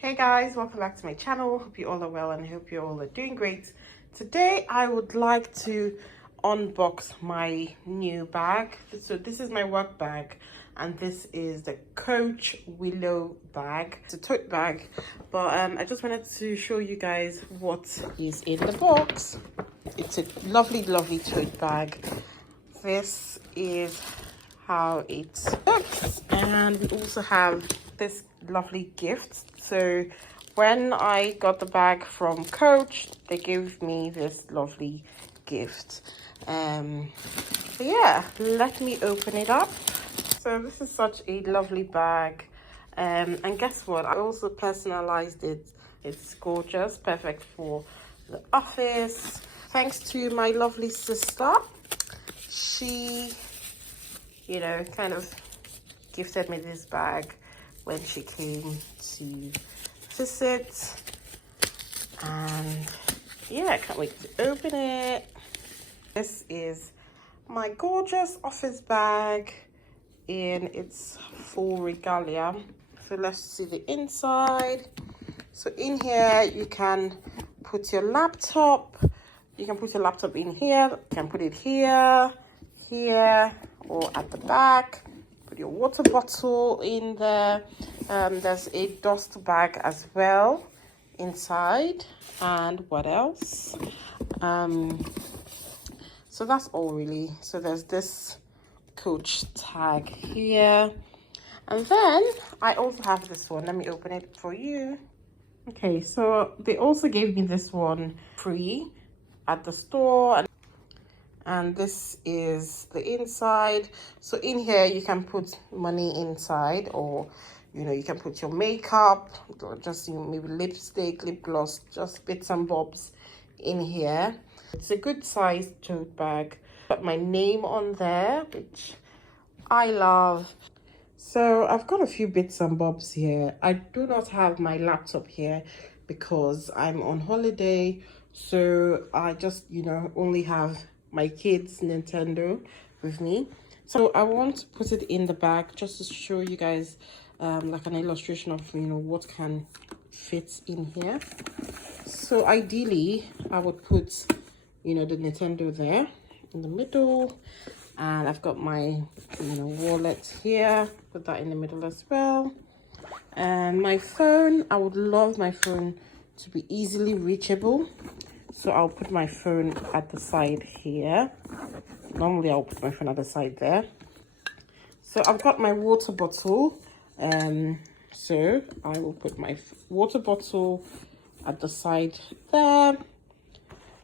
Hey guys, welcome back to my channel. Hope you all are well and I hope you all are doing great. Today I would like to unbox my new bag. So this is my work bag and this is the Coach Willow bag. It's a tote bag, but I just wanted to show you guys what is in the box. It's a lovely tote bag. This is how it looks, and we also have this lovely gift. So when I got the bag from Coach, they gave me this lovely gift. So yeah, let me open it up. So this is such a lovely bag, and guess what, I also personalized it. It's gorgeous, perfect for the office. Thanks to my lovely sister, she kind of gifted me this bag when she came to visit, and yeah, I can't wait to open it. This is my gorgeous office bag in its full regalia. So let's see the inside. So in here you can put your laptop. You can put your laptop in here. You can put it here, or at the back. Put your water bottle in there. There's a dust bag as well inside. And what else? So that's all really. So there's this Coach tag here. And then I also have this one. Let me open it for you. Okay, so they also gave me this one free at the store. And this is the inside. So in here you can put money inside, or you can put your makeup, or just maybe lipstick, lip gloss, just bits and bobs in here. It's a good sized tote bag. Got my name on there, which I love. So I've got a few bits and bobs here. I do not have my laptop here because I'm on holiday, so I just only have my kids' Nintendo with me. So I want to put it in the bag just to show you guys like an illustration of what can fit in here. So ideally I would put the Nintendo there in the middle, and I've got my wallet here, put that in the middle as well. And my phone, I would love my phone to be easily reachable, so I'll put my phone at the side here. Normally I'll put my phone at the side there. So I've got my water bottle, so I will put my water bottle at the side there.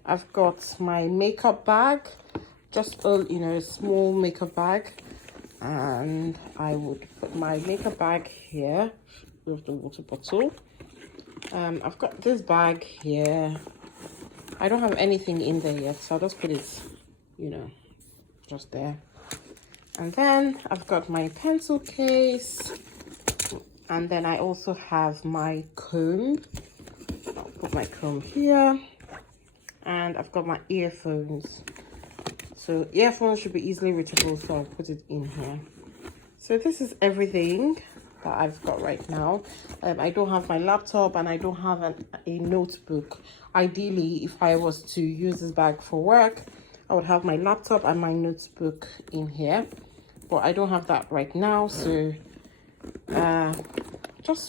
I've got my makeup bag, just a small makeup bag, and I would put my makeup bag here with the water bottle. I've got this bag here. I don't have anything in there yet, so I'll just put it just there. And then I've got my pencil case, and then I also have my comb. I'll put my comb here, and I've got my earphones. So earphones should be easily reachable, so I'll put it in here. So this is everything that I've got right now. I don't have my laptop, and I don't have a notebook. Ideally, if I was to use this bag for work, I would have my laptop and my notebook in here, but I don't have that right now. So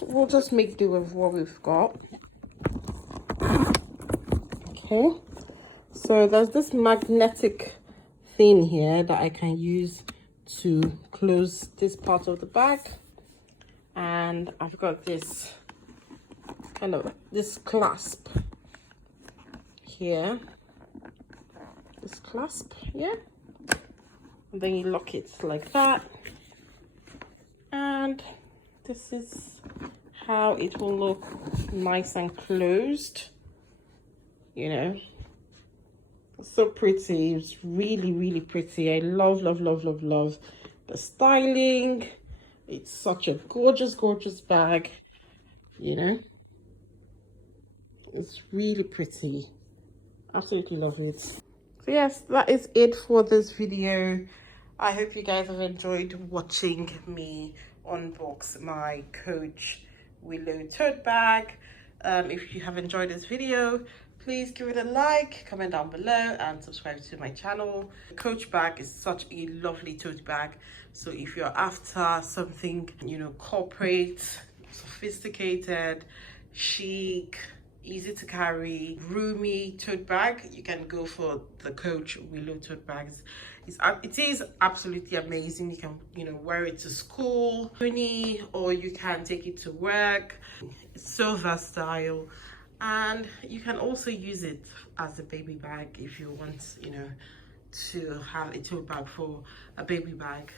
we'll just make do with what we've got. Okay, so there's this magnetic thing here that I can use to close this part of the bag, and I've got this this clasp here, this clasp, yeah, and then you lock it like that, and this is how it will look, nice and closed. So pretty. It's really pretty. I love the styling. It's such a gorgeous bag. It's really pretty. Absolutely love it. So yes, that is it for this video. I hope you guys have enjoyed watching me unbox my Coach Willow Tote bag. If you have enjoyed this video, please give it a like, comment down below, and subscribe to my channel. The Coach bag is such a lovely tote bag. So if you're after something, you know, corporate, sophisticated, chic, easy to carry, roomy tote bag, you can go for the Coach Willow Tote bags. It is absolutely amazing. You can, you know, wear it to school, uni, or you can take it to work. It's so versatile, and you can also use it as a baby bag if you want, you know, to have a tote bag for a baby bag.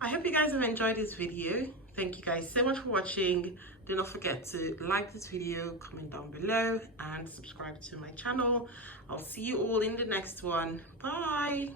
I hope you guys have enjoyed this video. Thank you guys so much for watching. Do not forget to like this video, comment down below, and subscribe to my channel. I'll see you all in the next one. Bye.